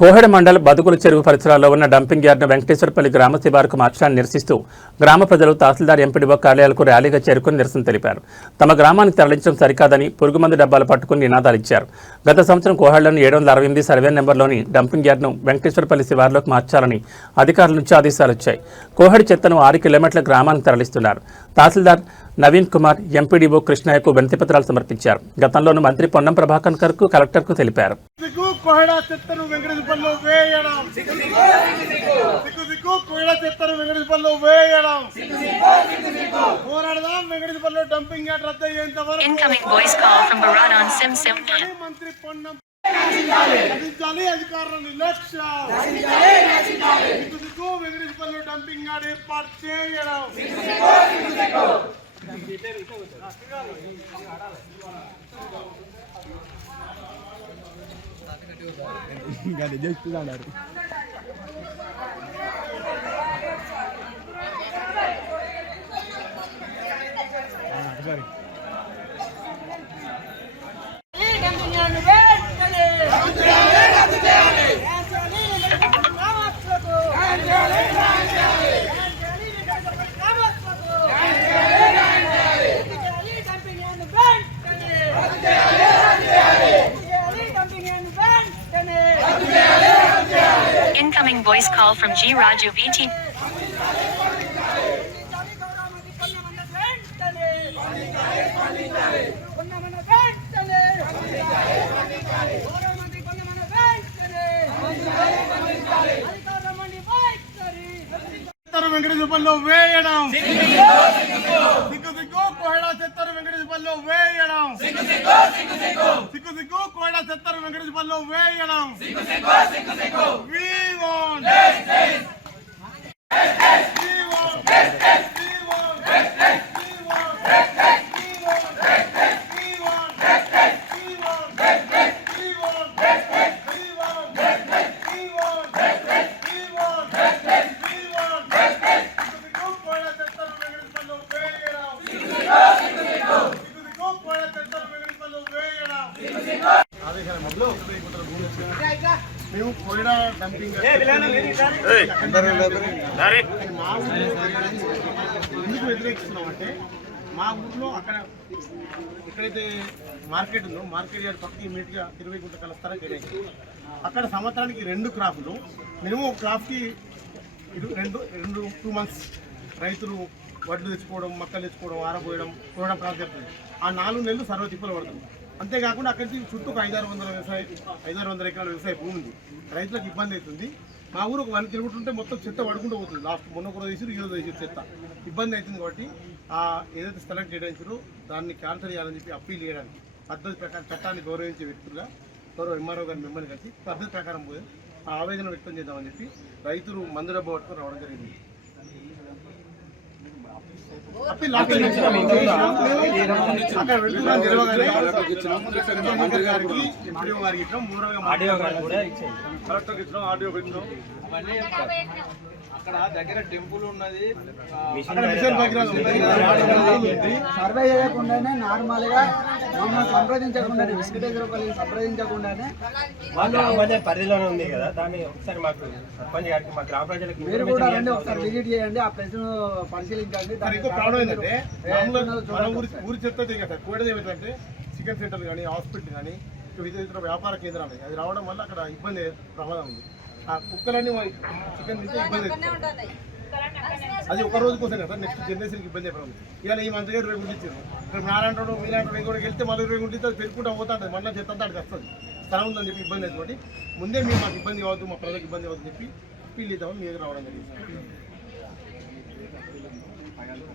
కోహెడ మండల్ బతుకుల చెరువు పరిసరాల్లో ఉన్న డంపింగ్ యార్డ్ను వెంకటేశ్వరపల్లి గ్రామ శివారుకు మార్చడాన్ని నిరసిస్తూ గ్రామ ప్రజలు తహసీల్దార్ ఎంపీడీఓ కార్యాలయాలకు ర్యాలీగా చేరుకుని నిరసన తెలిపారు. తమ గ్రామానికి తరలించడం సరికాదని పురుగుమందు డబ్బాలు పట్టుకుని నినాదాలు ఇచ్చారు. గత సంవత్సరం కోహెడలోని 768 సర్వే నెంబర్లోని డంపింగ్ యార్డ్ను వెంకటేశ్వరపల్లి శివారులోకి మార్చాలని అధికారుల నుంచి ఆదేశాలు వచ్చాయి. కోహెడ చెత్తను 6 కిలోమీటర్ల గ్రామానికి తరలిస్తున్నారు. తహసీల్దార్ నవీన్ కుమార్ ఎంపీడీఓ కృష్ణయ్యకు వినతిపత్రాలు సమర్పించారు. గతంలోనూ మంత్రి పొన్నం ప్రభాకర్కు కలెక్టర్కు తెలిపారు. Incoming voice call from Baran on Sim 10. అధికారుల నిర్లక్ష్యం వెంకటేశ్వరపల్లి డంపింగ్ యార్డ్ ఏర్పాటు చేయడం Incoming voice call from G. Raju VT. వెంకటేశ్వరపల్లిలో వేయడం సిగ్గు కోహెడా చెత్తరు వెంకటేశ్వరపల్లిలో వేయడం సిగ్గు కోహెడా చెత్తరు వెంకటేశ్వరపల్లిలో వేయడం మేము కోయిడా డంపింగ్ ఎందుకు వ్యతిరేకిస్తున్నామంటే మా ఊర్లో అక్కడ ఎక్కడైతే మార్కెట్ ఉందో మార్కెట్ యార్డ్ పక్కకి ఇమీడియట్గా 20 గుంట కలుస్తారని తెలియదు. అక్కడ సంవత్సరానికి 2 క్రాప్లు మినిమం ఒక క్రాప్కి 2 months రైతులు వడ్లు తెచ్చుకోవడం, మక్కలు తెచ్చుకోవడం, ఆరబోయడం, కోయడం క్రాప్ జరుగుతుంది. ఆ 4 నెలలు సర్వ తిప్పలు పడుతుంది. అంతేకాకుండా అక్కడి నుంచి చుట్టూ 500 ఎకరాల వ్యవసాయ భూమి ఉంది. రైతులకు ఇబ్బంది అవుతుంది. మా ఊరు ఒక 1 కిలోమీటర్ ఉంటే మొత్తం చెత్త పడుకుంటూ పోతుంది. మొన్న ఒక రోజు వేసారు, ఈ రోజు వేసారు, చెత్త ఇబ్బంది అవుతుంది. కాబట్టి ఏదైతే స్థలం కేటాయించారో దాన్ని క్యాన్సల్ చేయాలని చెప్పి అప్పీల్ చేయడానికి పద్ధతి ప్రకారం చట్టాన్ని గౌరవించే వ్యక్తులుగా గౌరవ ఎంఆర్ఓ గారిని మిమ్మల్ని కలిసి పద్ధతి ప్రకారం పోయి ఆ ఆవేదన వ్యక్తం చేద్దామని చెప్పి రైతులు మందు డబ్బు పట్టుకొని రావడం జరిగింది. అక్కడ దగ్గర టెంపుల్ ఉన్నది, సర్వే చేయకుండానే నార్మల్ గా మమ్మల్ని సంప్రదించకుండానే వెంకటేశ్వరపల్లిని సంప్రదించకుండానే వాళ్ళు పరిధిలోనే ఉంది కదా. దాన్ని ఒకసారి మాకు మా గ్రామ ప్రజలకు మీరు కూడా రండి, ఒకసారి విజిట్ చేయండి, ఆ ప్రశ్న పరిశీలించండి. ఇంకో ప్రాబ్లం ఏంటంటే ఊరి చెత్త కోయడం ఏమిటంటే చికెన్ సెంటర్ కానీ, హాస్పిటల్ కానీ, ఇతర వ్యాపార కేంద్రాలు అది రావడం వల్ల అక్కడ ఇబ్బంది ప్రమాదం ఉంది. ఆ కుక్కలన్నీ చికెన్ తింటే ఇబ్బంది అవుతుంది. అది ఒక రోజు కోసం కదా, నెక్స్ట్ జనరేషన్కి ఇబ్బంది అయిపోతుంది. ఇవాళ ఈ మంచిగా 20 గుంటలు ఇచ్చారు, రేపు నారాయణ మీలాంటి ఇంకోటికి వెళ్తే మళ్ళీ 20 గుంటలు అది పెరుగుకుంటూ పోతుంది. మళ్ళీ చెత్త అంతా అక్కడికి వస్తుంది. స్థలం ఉందని చెప్పి ఇబ్బంది అవుతుంది. ముందే మీరు మాకు ఇబ్బంది కావద్దు, మా ప్రజలకు ఇబ్బంది కావద్దు చెప్పి అప్పీల్ చేద్దామని మీ దగ్గర రావడం జరిగింది.